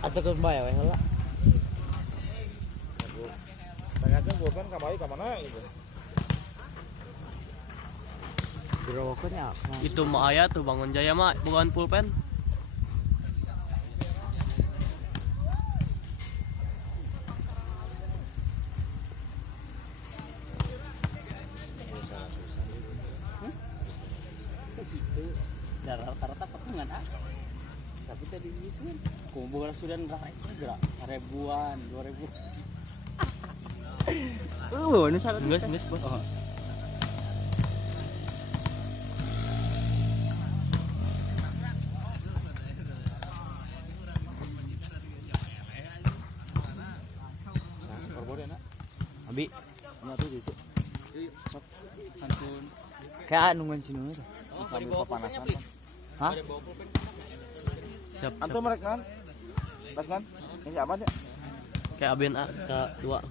Atau ke mbak ya weh lah. Tanyakan pulpen kamari ke mana gitu. Dirokoknya apa? Itu mah aya tuh Bangun Jaya mah bukan pulpen. Darah rata patungan ah. Tapi tadi itu kumpul sudah nerai gerak ribuan, 2000. Ini salah. Geus bos. Oh. Abi, nyatu itu. Sok santun. Kayak nungguin sini aja. Sambil pepanasan. Hah? Siap. Antum merek nan? Pas nan? Ini siapa dia? Kayak aben A kedua.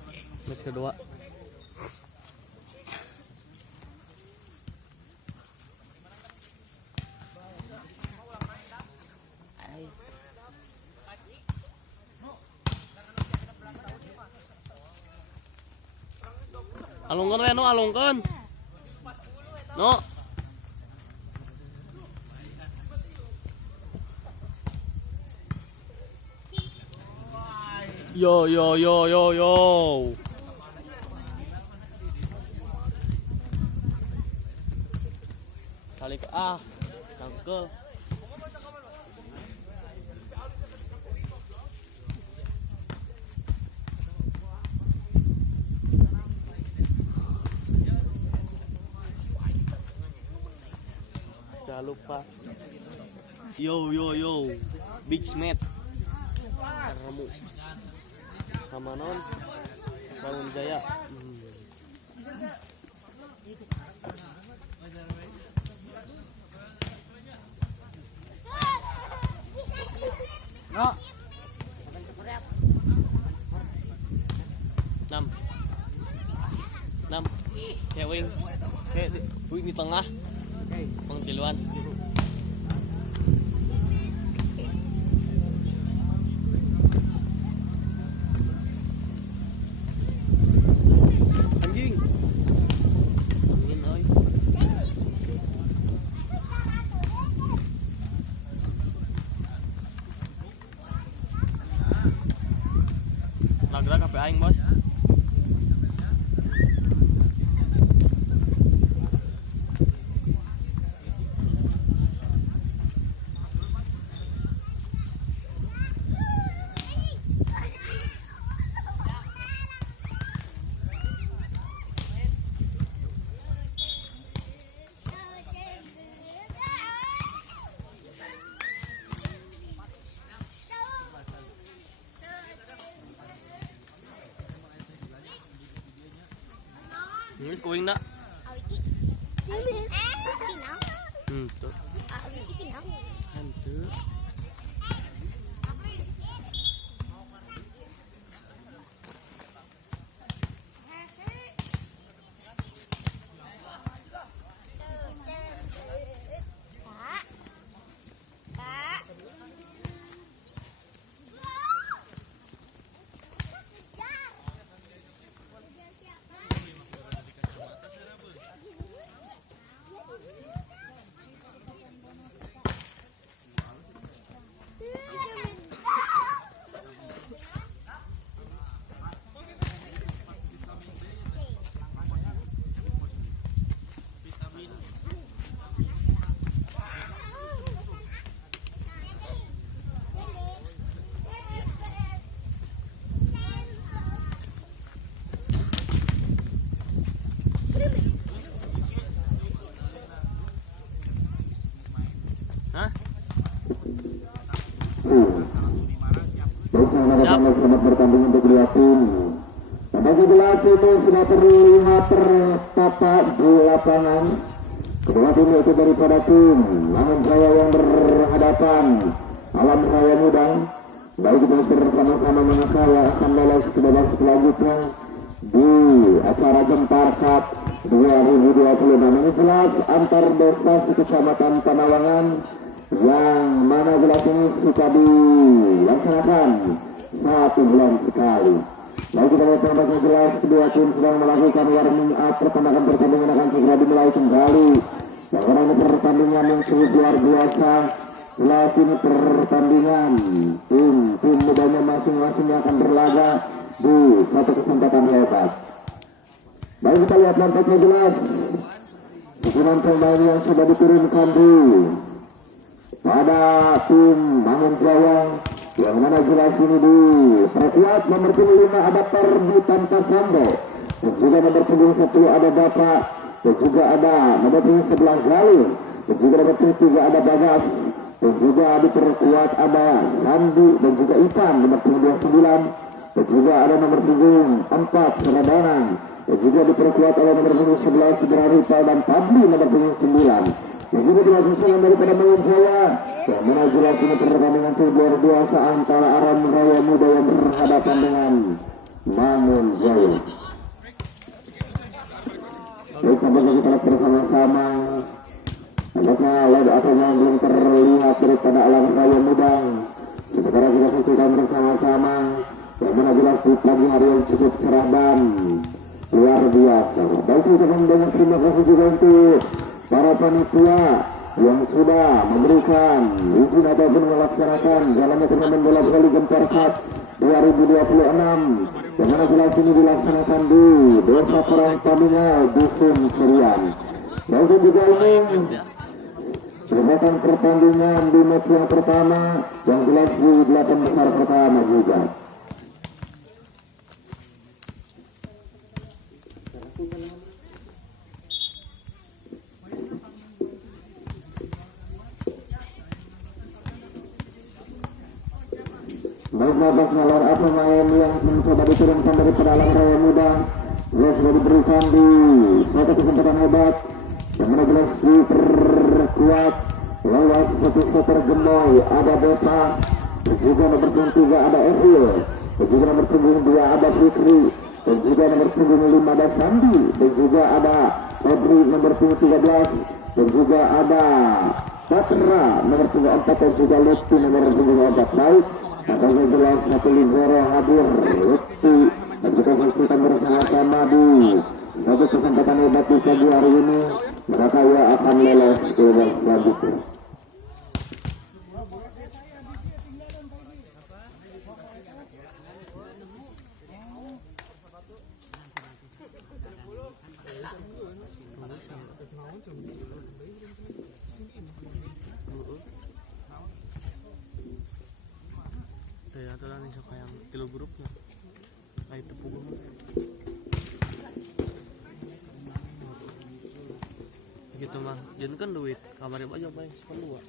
Match kedua. Alungkeun we no alungkeun. No. Yo. Balik cangkel. Jangan lupa. Yo. Big Smet. Remu. Sama non Bangun Jaya. No. 6 kayak wing kayak di tengah pengtiluan. Anjing angin oi. Lagrak HP aing bos. Ini kuing nak. Tuh. Hantu. Selamat bertanding untuk dua tim. Bagi dua tim sudah terlihat tertata di lapangan. Kedua tim itu daripada tim Mangun Jaya yang berhadapan Alam Raya Mudang. Baik kita bersama-sama mengakui akan lolos ke babak selanjutnya di acara Gempar Cup 2026 ini jelas antar desa Kecamatan Panawangan yang mana gelas ini suka dilaksanakan 1 bulan sekali. Lalu kita lihat tampaknya gelas kedua tim sedang melakukan warming up. Pertandingan akan segera dimulai kembali. Yang mana ini pertandingan yang cukup luar biasa. Gelas ini pertandingan tim mudanya masing-masing akan berlaga di satu kesempatan hebat. Baik, kita lihat nampaknya jelas susunan pemain yang sudah diturunkan di pada tim Mangun Jaya, yang mana jelas ini diperkuat. Nomor 5 ada Perdi tanpa Sambo, dan juga nomor 10 ada Bapak, dan juga ada nomor 11 Galih, dan juga nomor 3 ada Bagas, dan juga diperkuat ada Sandi dan juga Ipan nomor 29, dan juga ada nomor 4 Seradanang, dan juga diperkuat oleh nomor 11 Rita dan Padli nomor 9. Yang juga dilakukan daripada Mangun Jaya, yang mana jelas ini pertandingan luar biasa antara Aram Raya Muda yang berhadapan dengan Mangun Jaya. Baik, sampai kita lihat bersama-sama. Nampaknya laga akhirnya belum terlihat daripada Aram Raya Muda. Sekarang kita saksikan bersama-sama, yang mana jelas di pagi hari yang cukup cerah dan luar biasa. Baik, kita banyak terima kasih juga untuk para panitia yang sudah memberikan izin ataupun melaksanakan jalannya turnamen bola voli Gempar Cup 2026, yang mana jelas ini dilaksanakan di Desa Perang Pamina, Dusun Serian. Lalu juga ini merupakan pertandingan di match yang pertama yang jelas di 8 besar pertama juga. Baik, nampaknya line up pemain yang mencoba diturunkan daripada Alam Raya Muda yang sudah diberikan di suatu kesempatan hebat, yang mana jelas diperkuat lewat satu setter Gemoy, ada Beta, dan juga nomor 3 ada Eril, dan juga nomor 2 ada Fikri, dan juga nomor 5 ada Sandi, dan juga ada Febri nomor 13, dan juga ada Patra nomor 4, dan juga Lutfi nomor 4. Baik, apabila jelas satu Ligoro hadir Lutfi, dan kita saksikan bersama-sama di satu kesempatan hebat di pagi hari ini, maka ia akan lolos ke babak selanjutnya. Ya itulah nih sok yang kilo grupnya kayak tepung gitu mah jangan kan duit kamarnya aja apa yang sepuluh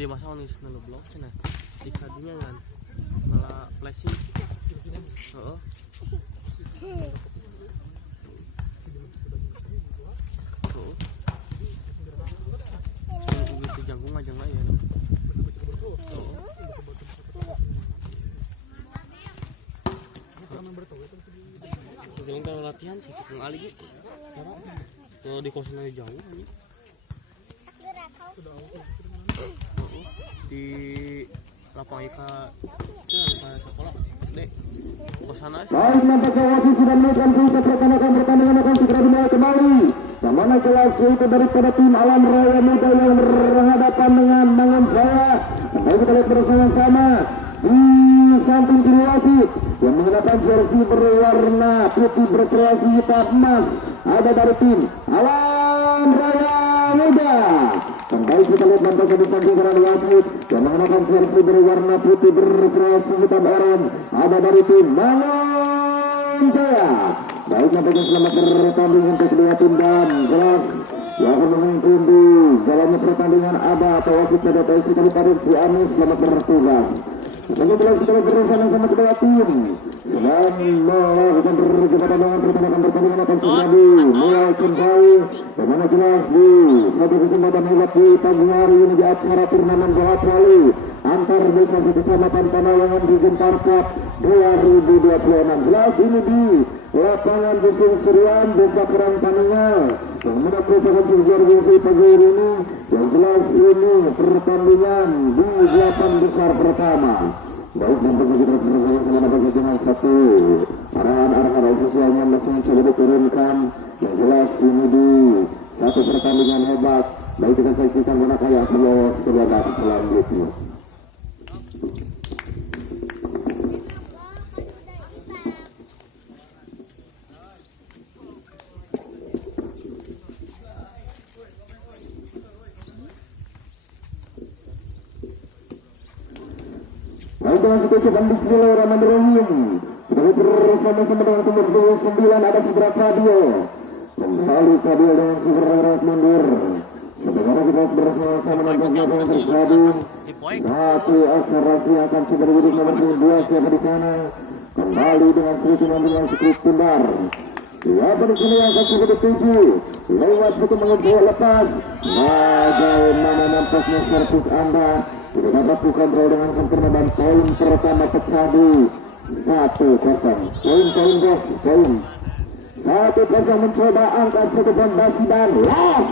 dia masa onis nalo blog cina di kadinya kan malah flashing begitu jangkung aja nggak ya sekarang kalau latihan sih cukup ali gitu kalau di kosan aja jauh nih di lapang ika kan sekolah dek kosan aja. Baik, nampaknya wasit sudah menaikkan berita pertandingan akan segera dimulai kembali. Yang mana jelas itu daripada tim Alam Raya Muda yang berhadapan dengan Mangun Jaya. Baik, kita lihat bersama-sama di samping kiri wasit yang menggunakan jersey berwarna putih berkreasi hitam emas ada dari tim Alam Raya Muda. Kembali kita lihat nampaknya di samping kanan wasit yang menggunakan jersey berwarna putih berkreasi hitam oranye ada dari tim Mangun Jaya. Baik, nampaknya selamat bertanding untuk kedua tim dan jelas yang akan memimpin di jalannya pertandingan ada atau wasit PDPS Kabupaten Ciamis. Selamat bertugas. Kita bersama kedua tim sedang melakukan pertandingan akan terjadi mulai kembali bagaimana jelas di satu kesempatan hebat di pagi hari ini di acara turnamen bola voli antar desa kecamatan Panawangan di Gempar Cup 2026. Jelas ini di lapangan Dusun Serian Desa Kerang Paningal yang merupakan tujuan di pagi hari ini. Yang jelas ini pertandingan di 8 besar pertama. Baik, nampaknya kita bersama nampaknya dengan satu arahan ofisialnya masih coba diturunkan. Yang jelas ini di satu pertandingan hebat. Baik, kita saksikan manakah yang akan lolos ke babak selanjutnya. Baik, dengan ketujuan bismillahirrahmanirrahim. Kita bersama-sama dengan nomor 29 ada Sidra Fadil. Kembali Fadil dengan segera mundur. Sebenarnya kita bersama-sama nampaknya dengan terjadi satu akselerasi akan segera duduk nomor 2 siapa di sana. Kembali dengan dengan skrip tundar. Siapa di sini yang akan segera dituju lewat itu mengejar lepas. Bagaimana nampaknya servis Anda tidak dapat dikontrol dengan sempurna dan poin pertama pecah di 1-0. Poin bos, poin 1-0 mencoba angkat satu fondasi dan loss.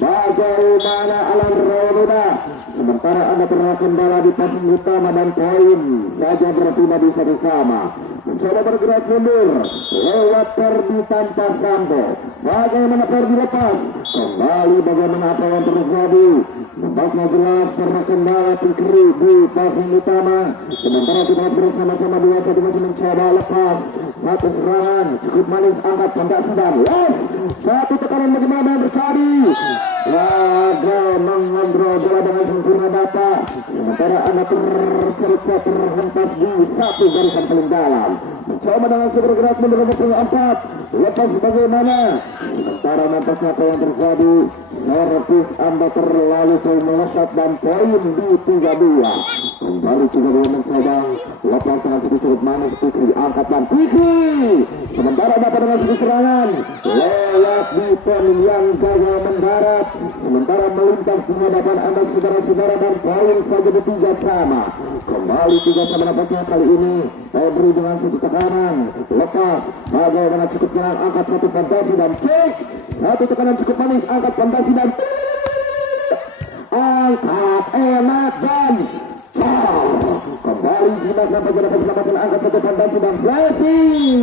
Bagaimana Alam Raya Muda sementara Anda terkendala di passing utama dan poin saja bertiba di satu sama. Mencoba bergerak mundur lewat Perdi tanpa Sambo. Bagaimana Perdi lepas kembali, bagaimana apa yang terjadi. Nampaknya jelas terkendala Pikri di passing utama. Sementara kita bersama-sama dua satu masih mencoba lepas satu serangan cukup manis angkat pondasi dan loss. Satu tekanan bagaimana terjadi. Laga mengontrol bola dengan sempurna data. Sementara Anda tercerca terhentas di satu garisan paling dalam. Mencoba dengan super gerak mundur nomor 4. Lepas bagaimana. Sementara nampaknya apa yang terjadi. Servis Anda terlalu jauh melesat dan poin di 3-2. Kembali 3-2 mencoba. Lepas dengan sedikit manis Fikri angkat dan Fikri. Sementara dapat dengan sedikit serangan. Lewat di pon yang gagal mendarat. Sementara melintas di hadapan Anda saudara-saudara dan poin saja di 3 sama. Kembali 3 sama nampaknya kali ini. Febri dengan satu tekanan. Lepas. Bagaimana cukup jalan angkat satu fondasi dan cek. Satu tekanan cukup manis angkat fondasi dan angkat enak dan kembali Jimat sampai dapat selamatkan angkat satu fondasi dan flashing.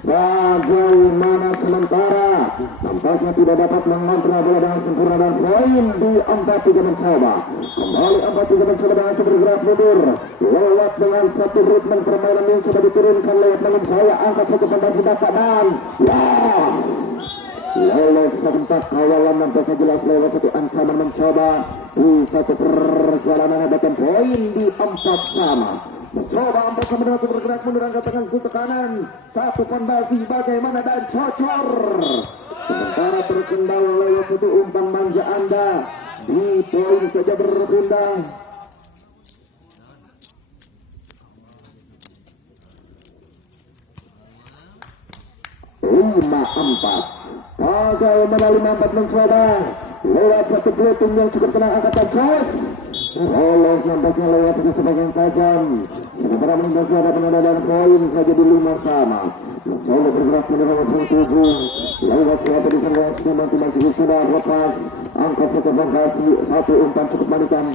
Bagaimana sementara nampaknya tidak dapat mengontrol bola dengan sempurna dan poin di 4-3 mencoba. Kembali 4-3 mencoba dengan bergerak mundur lewat dengan satu ritme permainan yang sudah diturunkan lewat Mangun Jaya angkat satu fondasi dapat dan lolos sebentar kawalan nampaknya jelas lewat satu ancaman mencoba di satu perjalanan hadapan poin di 4 sama. Mencoba 4 sama dengan bergerak mundur angkat tangan ke kanan satu fondasi bagaimana dan cocor. Sementara terkendala lewat satu umpan manja Anda di poin saja berpindah. Lima 4. Bagaimana 5-4 mencoba lewat satu plating yang cukup tenang angkatan cross. Lolos nampaknya lewat itu sebagian tajam. Sementara meninggalkan ada penandaan poin saja di 5 sama. Mencoba bergerak menerima 7 lewat siapa di sana nanti masih sudah lepas angkat satu fondasi satu umpan cukup manikan.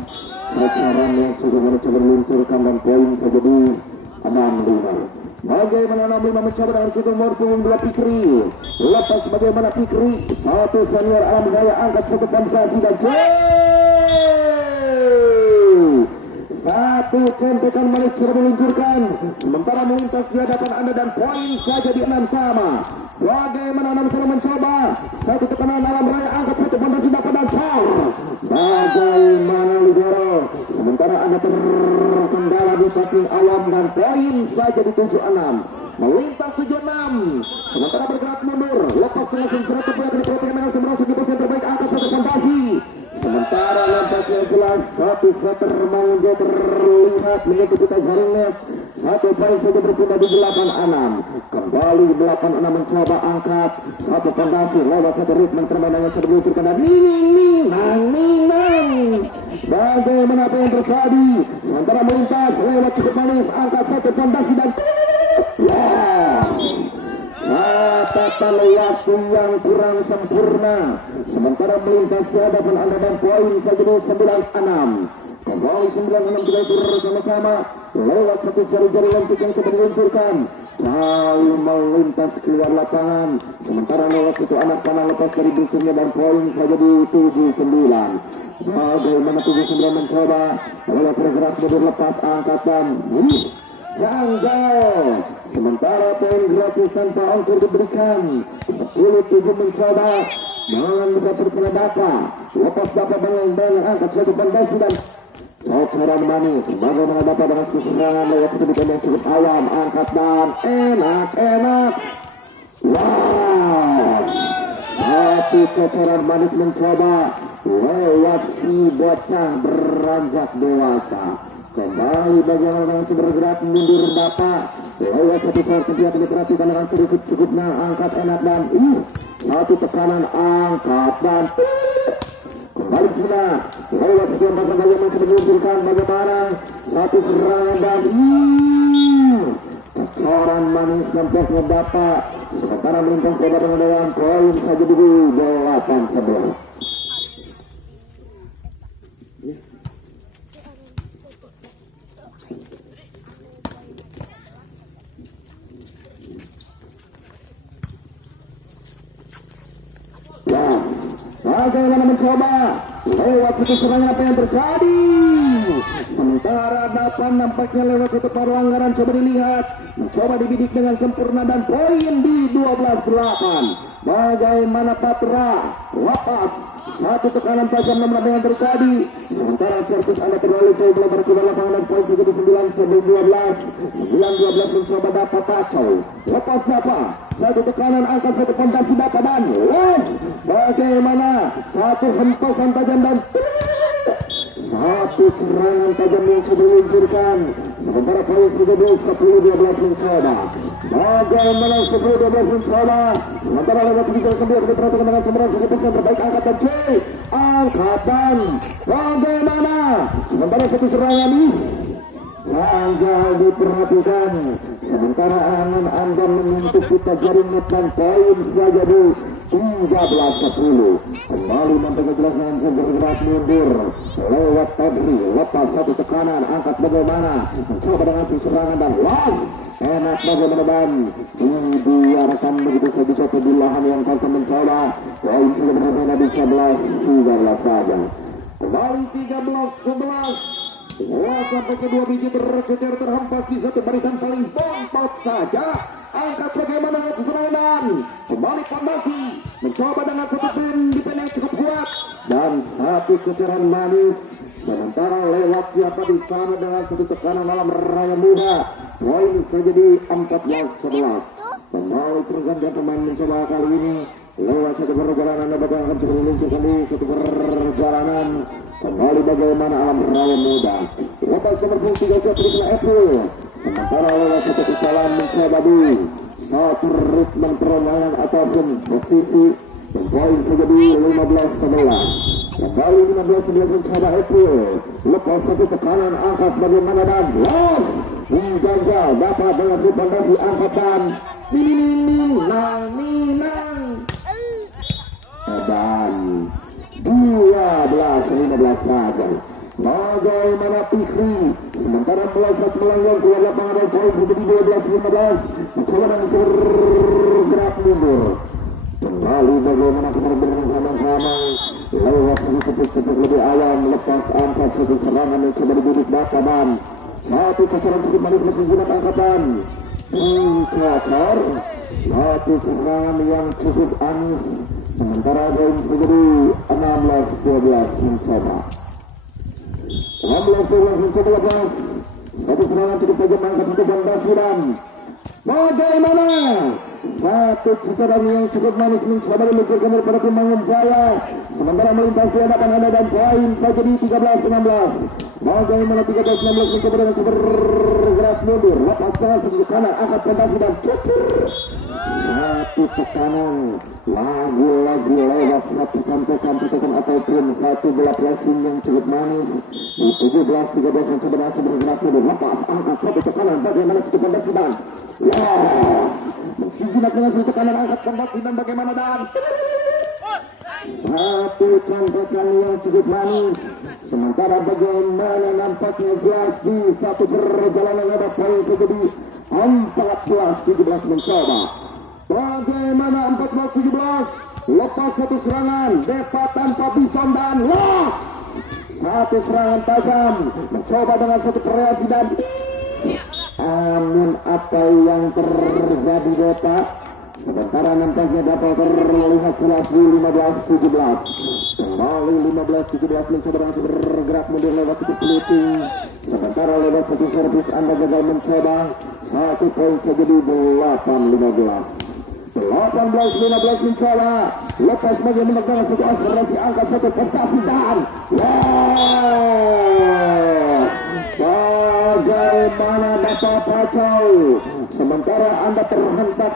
Sasaran yang cukup mencoba meluncurkan dan poin saja di 6-5. Bagaimana 65 mencoba dengan satu nomor punggung 2 Fikri. Lepas bagaimana Fikri satu senior Alam Raya angkat satu fondasi dan satu Satu centekan manis sudah meluncurkan. Sementara melintas di hadapan Anda dan poin saja di 6 sama. Bagaimana Anda sudah mencoba? Satu tekanan alam raya angkat satu fondasi dapat dan foul. Bagaimana Ligoro? Sementara Anda terkendala di passing awam dan poin saja di 7-6. Melintas 7-6. Sementara bergerak mundur. Lepas langsung 100 poin dari Protein Menang merosot di pos yang terbaik angkat satu fondasi. Sementara lompatnya jelas satu setter mangga terlihat mengikuti jaringnya. Satu poin saja berpindah di 8-6. Kembali 8-6 mencoba angkat satu fondasi lewat satu ritme permainannya sudah diluncurkan dan ninang. Bagaimana apa yang terjadi? Sementara melintas lewat cukup manis angkat satu fondasi dan tata waktu yang kurang sempurna. Sementara melintas di hadapan Anda dan poin saja di 9-6. Kembali 9-6 diatur sama-sama lewat satu jari-jari lentik yang sudah diluncurkan. Jauh melintas keluar lapangan. Sementara lewat satu anak panah lepas dari busurnya dan poin saja di 7-9. Bagaimana 7-9 mencoba lewat bergerak mundur lepas angkatan. Janggal. Sementara poin gratis tanpa ongkir diberikan. 10-7 mencoba. Jangan bisa terkena data. Lepas dapat yang angkat satu fondasi dan cocoran manis. Bagaimana dapat dengan keserangan lewat kedudukan yang cukup awam. Angkat dan enak. Wow. Satu cocoran manis mencoba lewat si bocah beranjak dewasa. Kembali bagaimana dengan bergerak mundur dapat lewat satu poin ketika diperhatikan dengan sedikit cukupnya angkat enak dan satu tekanan angkat dan kembali sudah lewat satu empat yang masih menunjukkan bagaimana satu serangan dan cocoran manis nampaknya dapat. Sementara melintas dengan poin saja di 8-11. Bagaimana mencoba lewat satu serangan apa yang terjadi? Sementara dapat nampaknya lewat satu pelanggaran coba dilihat, mencoba dibidik dengan sempurna dan poin di 12-8. Bagaimana Patra lepas satu tekanan tajam nomor yang terjadi. Sementara servis Anda terlalu jauh bola berkuda lapangan dan poin jadi 9-12 mencoba dapat kacau. Lepas dapat satu tekanan angkat satu fondasi dapat dan bagaimana satu hemposan tajam dan satu serangan tajam yang sudah diluncurkan. Sementara poin sudah 10-12 mencoba. Bagaimana 10-12 mencoba. Sementara lewat sedikit kemudian diperhatikan dengan semerang segi pesan terbaik angkatan C. Angkatan. Bagaimana. Sementara satu serangan ini sangat diperhatikan. Sementara Anda menyentuh kita jaring net dan poin saja di 13-10. Kembali nampaknya jelas dengan bergerak mundur lewat Febri. Lepas satu tekanan angkat bagaimana mencoba dengan serangan dan enak bagaimana dan dibiarkan begitu saja kebilahan yang akan mencoba. Poin sudah berbeda di 11-13 saja. Kembali 13-11. Sampai kedua biji tercecer terhempas di satu barisan paling bontot saja. Angkat bagaimana dengan serangan. Kembali fondasi mencoba dengan satu pin di pen yang cukup kuat dan satu ceceran manis. Sementara lewat siapa di sana dengan satu tekanan dalam raya muda. Poin menjadi 14-11. Kembali pergantian pemain mencoba kali ini lewat satu perjalanan dapat akan cukup meluncurkan di satu perjalanan. Kembali bagaimana alam raya muda. Lepas nomor 3 April. Sementara lewat satu kesalahan mencoba di satu ritme perorangan ataupun posisi. Dan poin saja di 15-11. Kembali 15-11 mencoba April. Lepas satu tekanan angkat bagaimana dan gagal dapat dengan fondasi angkatan. Dan 12-15 saja. Bagaimana Pikri sementara melesat melanggar keluar lapangan dan poin menjadi 12-15. Mencoba dan bergerak mundur. Kembali bagaimana kita bersama-sama lewat sedikit lebih awal lepas angkat satu serangan yang coba dibidik Bakaban. Satu sasaran cukup manis masih gunakan angkatan Cakar. Satu serangan yang cukup anis. Sementara game menjadi 16-12 mencoba. 16-12 mencoba lepas. Satu serangan cukup tajam angkat untuk Basiran. Bagaimana? Satu sasaran yang cukup manis mencoba diluncurkan daripada Temanggung Jaya. Sementara melintas di hadapan anda dan poin saja di 13-16. Bagaimana 13-16 mencoba dengan bergerak mundur. Lepas tangan sisi kanan angkat fondasi dan cukur. Satu tekanan. Lagi-lagi lewat satu kantokan ataupun satu bola placing yang cukup manis. Di 17-13 mencoba dengan bergerak mundur. Lepas angkat satu tekanan. Bagaimana sisi fondasi dan menggunakan dengan sisi tekanan angkat fondasi dan bagaimana dan satu contohkan yang cukup manis. Sementara bagaimana nampaknya jelas di satu perjalanan ada poin menjadi 14-17 mencoba. Bagaimana 14-17 lepas satu serangan Depa tanpa bison dan lock. Satu serangan tajam mencoba dengan satu kreasi dan amin apa yang terjadi Depa. Sementara nampaknya dapat terlihat jelas di 15-17. Kembali 15-17 mencoba dengan bergerak mundur lewat satu peluting. Sementara lewat satu servis anda gagal mencoba. Satu poin saja di 18-15. 18-15 mencoba. Lepas bagaimana dengan satu akselerasi angka satu prestasi dan bagaimana dapat kacau. Sementara anda terhempas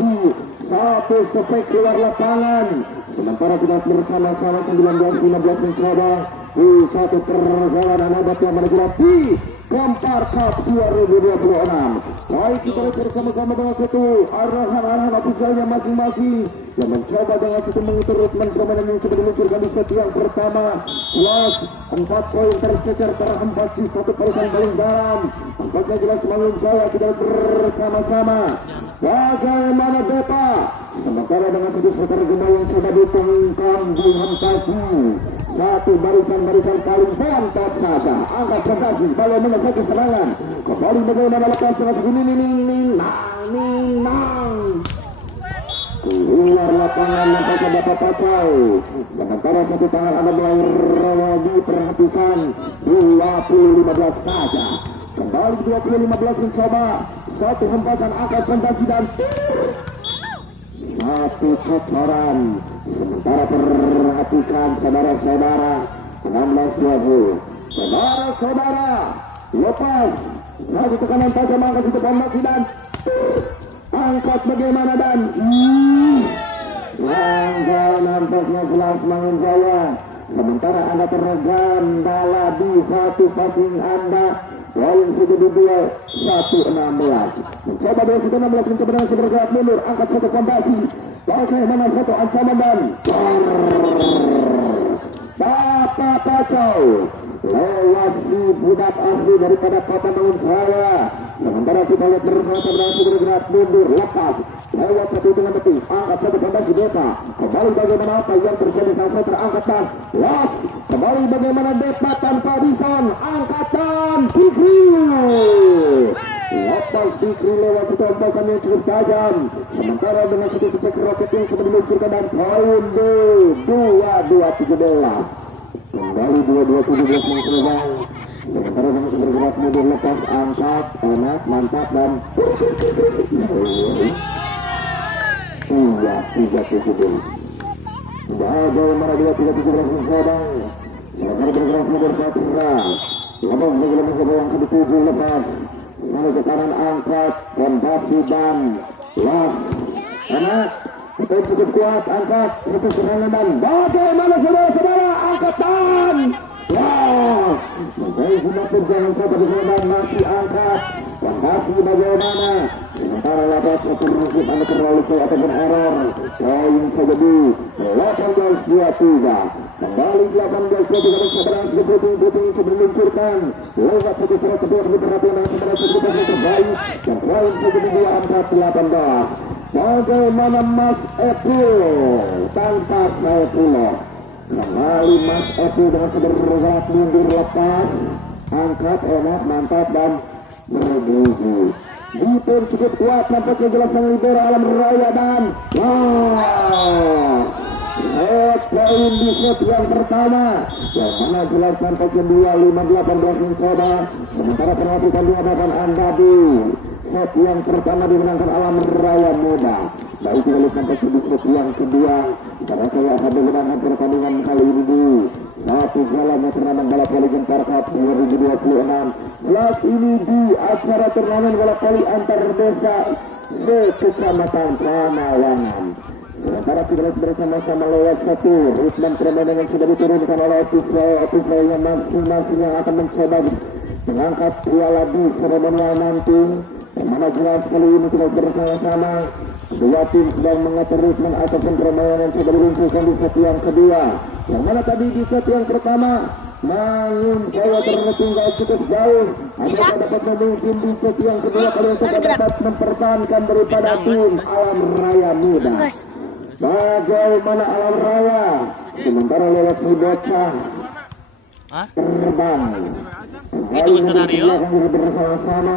di satu spek keluar lapangan. Sementara kita bersama-sama 19-15 mencoba di satu perjalanan abad yang menuju di Kampar Cup 2026. Baik kita lihat bersama-sama dengan satu arahan ofisialnya masing-masing yang mencoba dengan satu menguturut permainan yang sudah diluncurkan di set yang pertama. Kelas 4 poin tercecer terhempas di satu perusahaan paling dalam. Tampaknya jelas Mangun Jaya kita bersama-sama. Bagaimana Depa? Sementara dengan satu sekitar gempa yang sudah ditungkan dihempasi. Satu barisan paling mantap saja. Angkat prestasi kalau menyelesaikan serangan. Kembali bagaimana lepas dengan segini nang. Keluar lapangan nampaknya dapat kacau. Sementara satu tangan anda mulai lagi perhatikan 20-15 saja. Kembali 20-15 mencoba. Satu hempasan angkat fondasi dan satu kotoran. Sementara perhatikan saudara-saudara 16-20. Saudara-saudara lepas satu tekanan tajam angkat itu fondasi dan angkat bagaimana dan langgar nampaknya jelas Mangun Jaya. Sementara anda tergandala di satu passing anda. Poin sudah di 1-16. Mencoba 2-16 mencoba dengan bergerak mundur. Angkat satu fondasi. Bagaimana satu ancaman dan Bapak kacau. Lewat si budak asli daripada Kota Mangun Jaya. Sementara kita lihat bersama-sama bergerak mundur. Lepas lewat satu dengan detik. Angkat satu fondasi Depa. Kembali bagaimana apa yang terjadi saat terangkat dan lock. Kembali bagaimana Depa tanpa bison. Angkatan Fikri. Lepas Fikri lewat satu hempasan yang cukup tajam. Sementara dengan satu cek roket yang sudah diluncurkan dan poin 2-17. Kembali 2-17 mencoba. Sementara dengan bergerak mundur lepas angkat enak mantap dan 3-17. Bagaimana 2-17 mencoba. Sementara bergerak mundur satu serang. Lepas bagaimana mencoba yang ke-7 lepas. Lalu ke kanan angkat fondasi dan las enak. Kita cukup kuat angkat satu serangan dan bagaimana saudara-saudara angkatan. Wah, saya sudah perjalanan sampai di sana masih angkat. Fondasi bagaimana? Sementara lepas satu musim anda terlalu jauh ataupun error. Poin saja di 18-23. Kembali 18-23 dan seberang puting sebelum meluncurkan. Lewat satu surat kedua kami perhatian dengan seberang sekitar yang terbaik. Dan poin saja di 24-18. Bagaimana Mas Epul tanpa Saifullah. Kembali Mas Epul dengan bergerak mundur lepas. angkat enak mantap dan bergigi. Dipun cukup kuat nampaknya jelas sang libero Alam Raya dan set poin di set yang pertama yang mana jelas nampaknya 2-5-18 mencoba, sementara perhatikan di hadapan Anda di set yang pertama dimenangkan Alam Raya Muda. Baik kita lihat sampai di set yang kedua, karena saya akan mengenangkan pertandingan kali ini di satu jalannya turnamen balap voli Gempar Cup 2026. Kelas ini di acara turnamen balap voli antar desa se-Kecamatan Pramawangan. Sementara kita lihat bersama-sama lewat satu ritme permainan yang sudah diturunkan oleh ofisial yang masing-masing yang akan mencoba mengangkat piala di seremonial nanti. Yang mana jelas kali ini kita bersama-sama dua tim sedang mengatur ritme ataupun permainan yang sudah diluncurkan di set yang kedua. Yang mana tadi di set yang pertama Mangun Jaya tertinggal cukup jauh. Ada dapat memimpin di set yang kedua kali untuk dapat mempertahankan daripada tim Alam Raya Muda. Bagaimana Alam Raya sementara lewat si bocah terbang itu skenario bersama-sama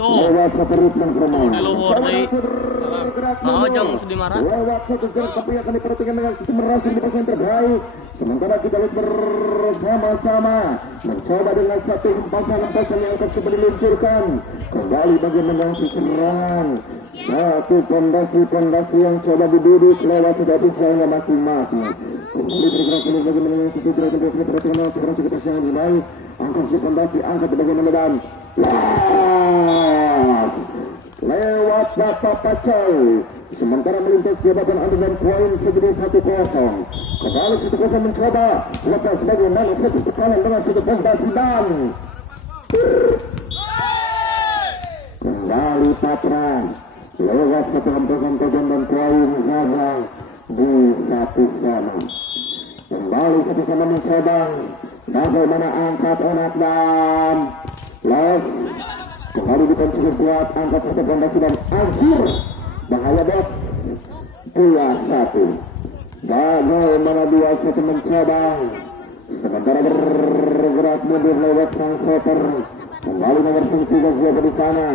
tuh lewat satu ritme permainan. di luhur nih jangan sedih marah. Lewat satu gerak tapi akan diperhatikan dengan sistem merasuk di pos yang terbaik. Sementara kita lihat bersama-sama mencoba dengan satu hempasan yang akan coba diluncurkan kembali bagaimana serangan. Satu pondasi yang coba dididik lewat sudah pisahnya masing-masing. Kembali bergerak bagaimana yang satu gerak dan perhatikan sekarang kita pisah yang baik. Angkat si pondasi angkat bagaimana dan lewat Bapak Pacai. Sementara melintas jabatan anda dan poin segede 1-0. Kembali 1-0 mencoba lepas bagaimana satu tekanan dengan satu pondasi dan kembali Patra lewat satu hempasan tajam dan poin Zaza di satu sana. Kembali satu sana mencoba bagaimana angkat enak dan les. Kembali dipencukup kuat angkat satu pondasi dan akhir bahaya bot 2-1. Bagaimana 2-1 mencoba sementara bergerak mundur lewat sang setter. Kembali nomor 3 siapa di sana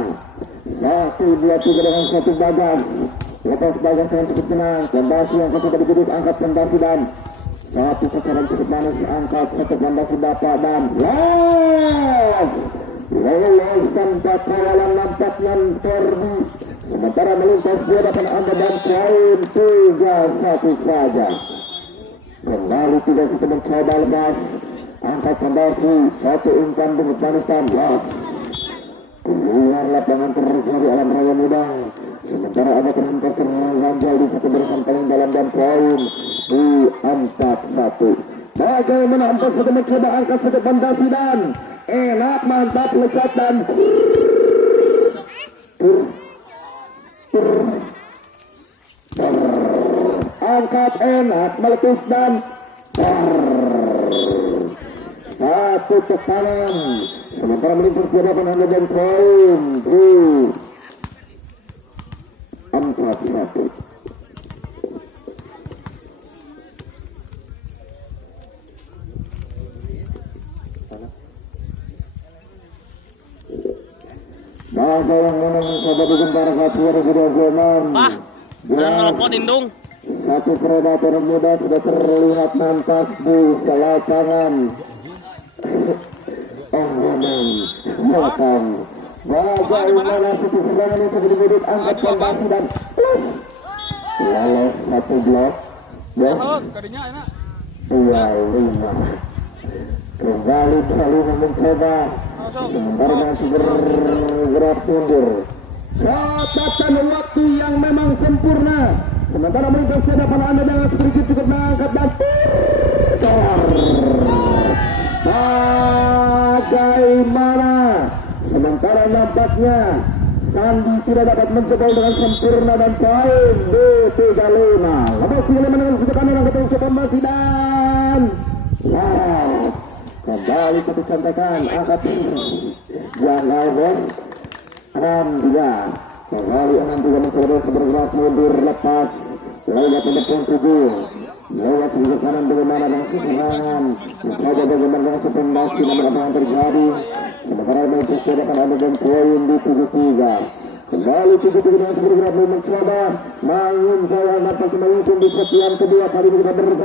1-2-3 dengan satu Bagas. Lepas Bagas dengan cukup tenang. Pondasi yang ketika diduduk angkat pondasi dan satu sasaran cukup manis angkat satu pondasi Bapak dan lolos tanpa kawalan nampaknya terdi. Sementara melintas di hadapan anda dan poin 3-1 saja. Kembali tidak bisa mencoba lepas angkat pondasi satu umpan dengan panitan los. Keluar lapangan terjadi Alam Raya Muda. Sementara ada terhempas terganjal di satu barisan paling dalam dan poin di 4-1. Bagaimana 4-1 mencoba angkat satu pondasi dan enak mantap lesat dan angkat enak meletus dan satu tekanan. Sementara melintas di hadapan anda dan poin 4-1. Maka yang menang sahabat di Gempar Cup 2026. Dan nelfon Indung. Satu predator muda sudah terlihat nampak di lapangan. Menang. Bagaimana satu serangan yang sudah dibudut angkat pondasi dan lolos satu blok. Ya. 2-5. Kembali mencoba. Sementara masih bergerak mundur. Catatan waktu yang memang sempurna. Sementara melintas ke depan anda dengan sedikit cukup mengangkat dan bagaimana? Sementara nampaknya Sandi tidak dapat menjebol dengan sempurna dan poin B35. Lepas kembali dengan sudut kanan angkat untuk masih dan kembali satu contekan angkat yang lawan 6-3. Kembali 6-3 mencoba bergerak mundur lepas lewat pendekung 7 lewat pertahanan bagaimana dengan serangan. Saja bagaimana dengan sependasi namun apa yang terjadi. Sementara Manchester akan ada dan poin di 73. Kembali 73 dengan bergerak mencoba Mangun Jaya dapat memimpin di set yang kedua kali ini kita